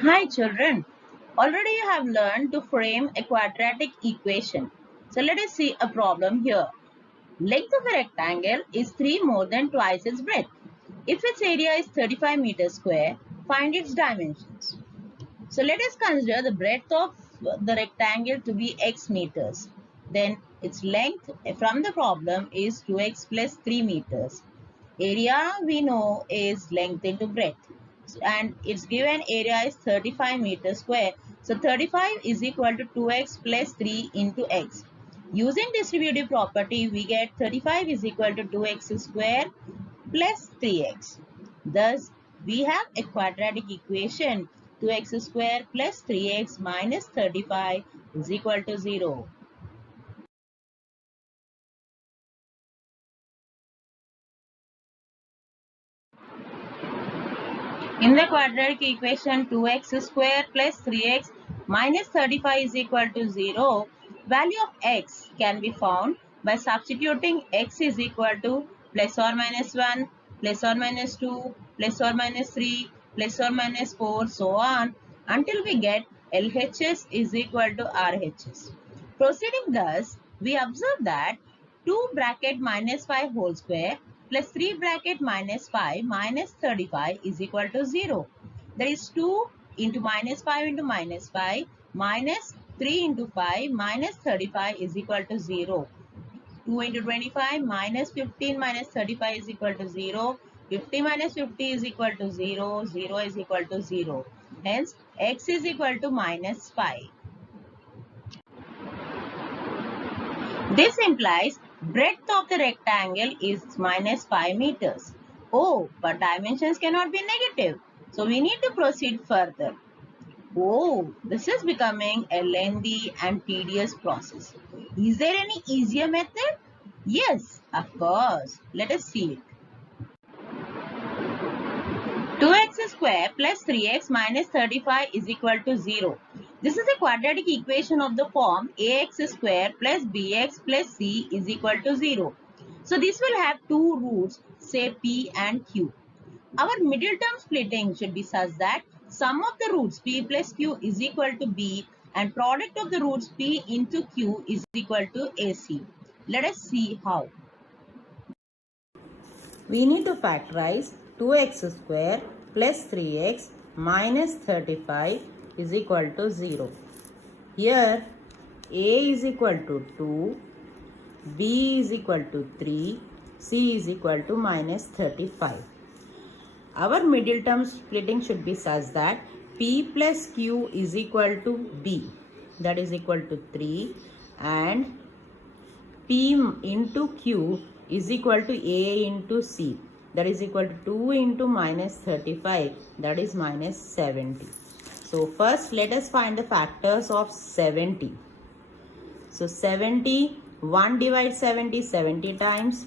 Hi children, already you have learned to frame a quadratic equation. So let us see a problem here. Length of a rectangle is 3 more than twice its breadth. If its area is 35 meters square, find its dimensions. So let us consider the breadth of the rectangle to be x meters. Then its length from the problem is 2x plus 3 meters. Area we know is length into breadth, and its given area is 35 meters square. So 35 is equal to 2x plus 3 into x. Using distributive property, we get 35 is equal to 2x square plus 3x. Thus, we have a quadratic equation 2x square plus 3x minus 35 is equal to 0. In the quadratic equation 2x square plus 3x minus 35 is equal to 0, value of x can be found by substituting x is equal to plus or minus 1, plus or minus 2, plus or minus 3, plus or minus 4, so on until we get LHS is equal to RHS. Proceeding thus, we observe that 2 bracket minus 5 whole square plus 3 bracket minus 5 minus 35 is equal to 0. That is 2 into minus 5 into minus 5 minus 3 into 5 minus 35 is equal to 0. 2 into 25 minus 15 minus 35 is equal to 0. 50 minus 50 is equal to 0. 0 is equal to 0. Hence, x is equal to minus 5. This implies breadth of the rectangle is minus 5 meters. Oh, but dimensions cannot be negative. So we need to proceed further. Oh, this is becoming a lengthy and tedious process. Is there any easier method? Yes, of course. Let us see it. 2x square plus 3x minus 35 is equal to 0. This is a quadratic equation of the form ax square plus bx plus c is equal to 0. So this will have two roots, say p and q. Our middle term splitting should be such that sum of the roots p plus q is equal to b and product of the roots p into q is equal to ac. Let us see how. We need to factorize 2x square plus 3x minus 35 is equal to 0. Here a is equal to 2, b is equal to 3, c is equal to minus 35. Our middle term splitting should be such that p plus q is equal to b, that is equal to 3, and p into q is equal to a into c, that is equal to 2 into minus 35, that is minus 70. So first let us find the factors of 70. So 70, 1 divides 70 70 times,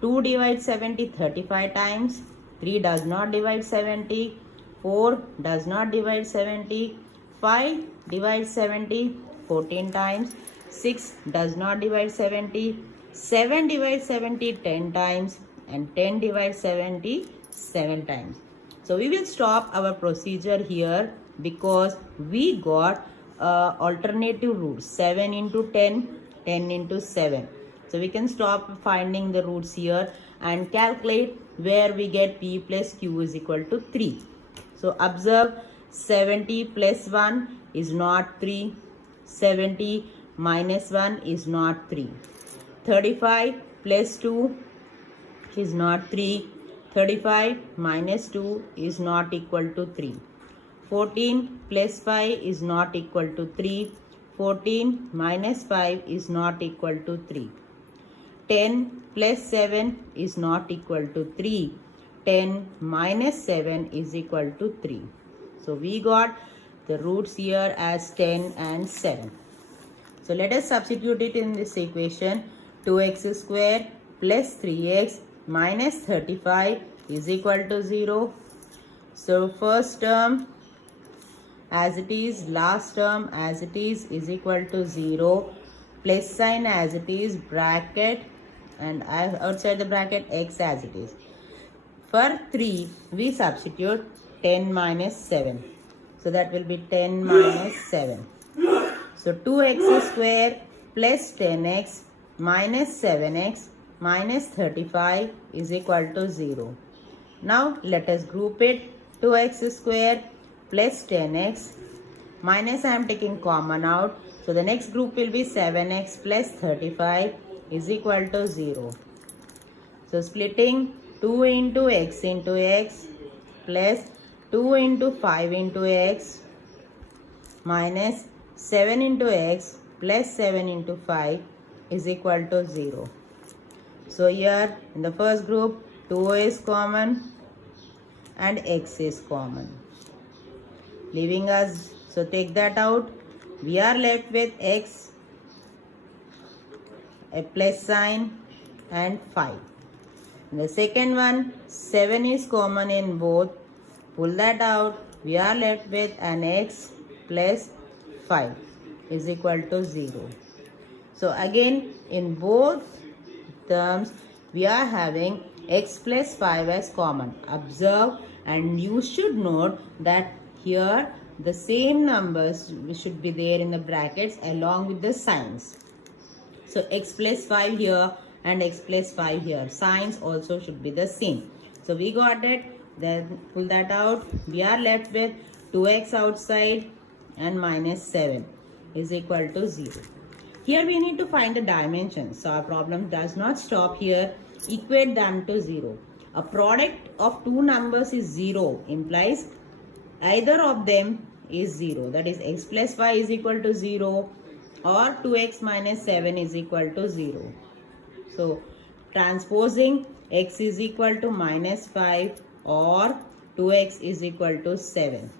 2 divides 70 35 times, 3 does not divide 70, 4 does not divide 70, 5 divides 70 14 times, 6 does not divide 70, 7 divides 70 10 times, and 10 divides 70 7 times. So we will stop our procedure here because we got alternative roots 7 into 10, 10 into 7. So we can stop finding the roots here and calculate where we get p plus q is equal to 3. So observe 70 plus 1 is not 3. 70 minus 1 is not 3. 35 plus 2 is not 3. 35 minus 2 is not equal to 3. 14 plus 5 is not equal to 3. 14 minus 5 is not equal to 3. 10 plus 7 is not equal to 3. 10 minus 7 is equal to 3. So we got the roots here as 10 and 7. So let us substitute it in this equation. 2x square plus 3x minus 35 is equal to 0. So first term as it is, last term as it is equal to 0. Plus sign as it is, bracket, and outside the bracket x as it is. For 3 we substitute 10 minus 7. So that will be 10 minus 7. So 2x square plus 10x minus 7x minus 35 is equal to 0. Now let us group it. 2x square plus 10x minus I am taking common out. So the next group will be 7x plus 35 is equal to 0. So splitting 2 into x plus 2 into 5 into x minus 7 into x plus 7 into 5 is equal to 0. So here in the first group 2 is common and x is common. Leaving us, so take that out. We are left with x, a plus sign and 5. In the second one 7 is common in both. Pull that out. We are left with an x plus 5 is equal to 0. So again in both terms we are having x plus 5 as common. Observe, and you should note that here the same numbers should be there in the brackets along with the signs. So x plus 5 here and x plus 5 here. Signs also should be the same. So we got it. Then pull that out. We are left with 2x outside and minus 7 is equal to 0. Here we need to find the dimensions. So our problem does not stop here. Equate them to 0. A product of two numbers is 0 implies either of them is 0. That is x plus 5 is equal to 0 or 2x minus 7 is equal to 0. So transposing x is equal to minus 5 or 2x is equal to 7.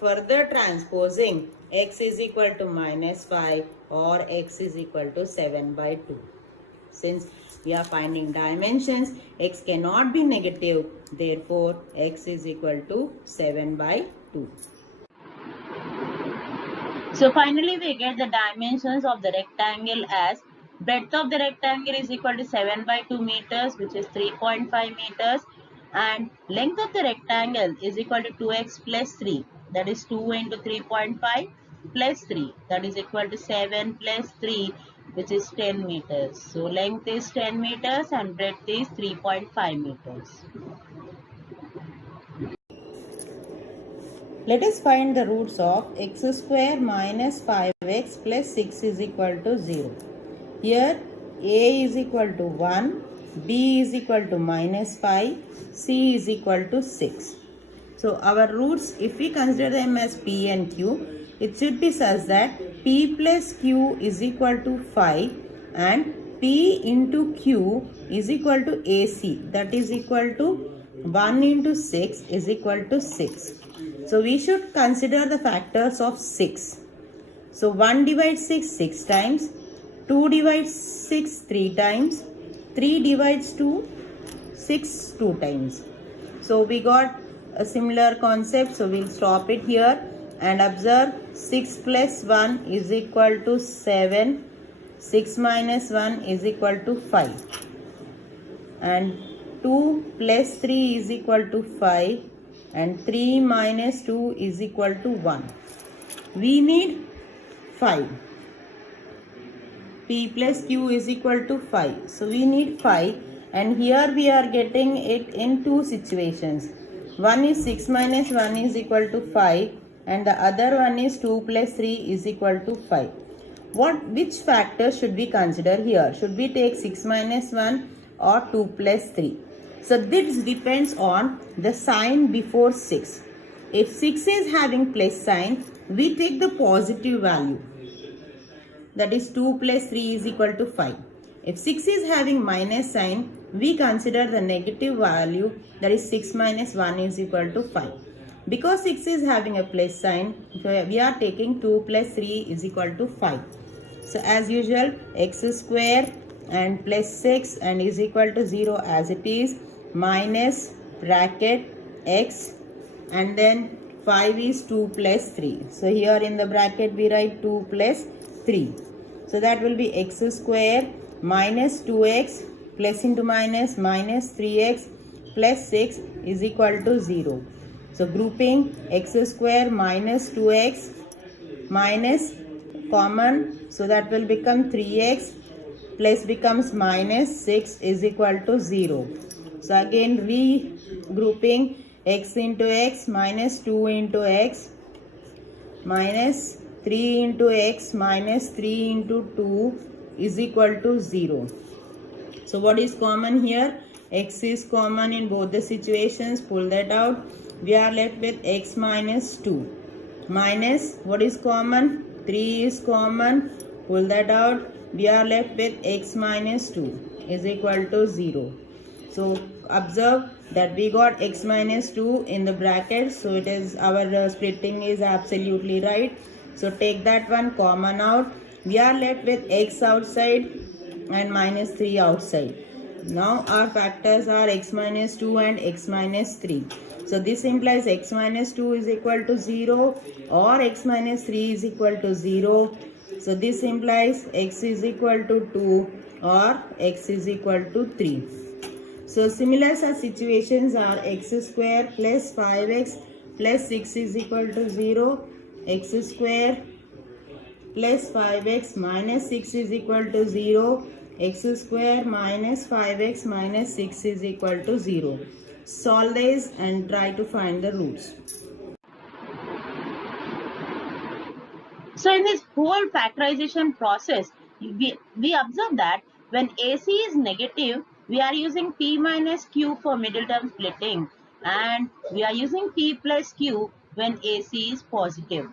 Further transposing x is equal to minus 5 or x is equal to 7 by 2. Since we are finding dimensions, x cannot be negative, therefore x is equal to 7 by 2. So finally we get the dimensions of the rectangle as breadth of the rectangle is equal to 7 by 2 meters, which is 3.5 meters, and length of the rectangle is equal to 2x plus 3, that is 2 into 3.5 plus 3, that is equal to 7 plus 3, which is 10 meters. So length is 10 meters and breadth is 3.5 meters. Let us find the roots of x square minus 5x plus 6 is equal to 0. Here a is equal to 1, b is equal to minus 5, c is equal to 6. So our roots, if we consider them as p and q, it should be such that p plus q is equal to 5 and p into q is equal to ac, that is equal to 1 into 6 is equal to 6. So we should consider the factors of 6. So 1 divides 6 times, 2 divides 6 3 times, 3 divides 2 6 2 times. So we got a similar concept, so we'll stop it here and observe 6 plus 1 is equal to 7, 6 minus 1 is equal to 5, and 2 plus 3 is equal to 5 and 3 minus 2 is equal to 1. We need 5. P plus Q is equal to 5. So we need 5, and here we are getting it in two situations. One is 6 minus 1 is equal to 5 and the other one is 2 plus 3 is equal to 5. Which factor should we consider here? Should we take 6 minus 1 or 2 plus 3? So this depends on the sign before 6. If 6 is having plus sign, we take the positive value. That is 2 plus 3 is equal to 5. If 6 is having minus sign, we consider the negative value, that is 6 minus 1 is equal to 5. Because 6 is having a plus sign, we are taking 2 plus 3 is equal to 5. So as usual, x square and plus 6 and is equal to 0 as it is, minus bracket x, and then 5 is 2 plus 3. So here in the bracket we write 2 plus 3. So that will be x square minus 2x plus into minus 3x plus 6 is equal to 0. So grouping x square minus 2x minus common, so that will become 3x plus becomes minus 6 is equal to 0. So again regrouping x into x minus 2 into x minus 3 into x minus 3 into 2 is equal to 0. So what is common here? X is common in both the situations. Pull that out. We are left with x minus 2 minus what is common? 3 is common. Pull that out. We are left with x minus 2 is equal to 0. So observe that we got x minus 2 in the bracket. So it is our splitting is absolutely right. So take that one common out. We are left with x outside and minus 3 outside. Now our factors are x minus 2 and x minus 3. So this implies x minus 2 is equal to 0 or x minus 3 is equal to 0. So this implies x is equal to 2 or x is equal to 3. So similar such situations are x square plus 5x plus 6 is equal to 0, x square plus 5x minus 6 is equal to 0, x square minus 5x minus 6 is equal to 0. Solve this and try to find the roots. So in this whole factorization process, we observe that when AC is negative, we are using P minus Q for middle term splitting, and we are using P plus Q when AC is positive.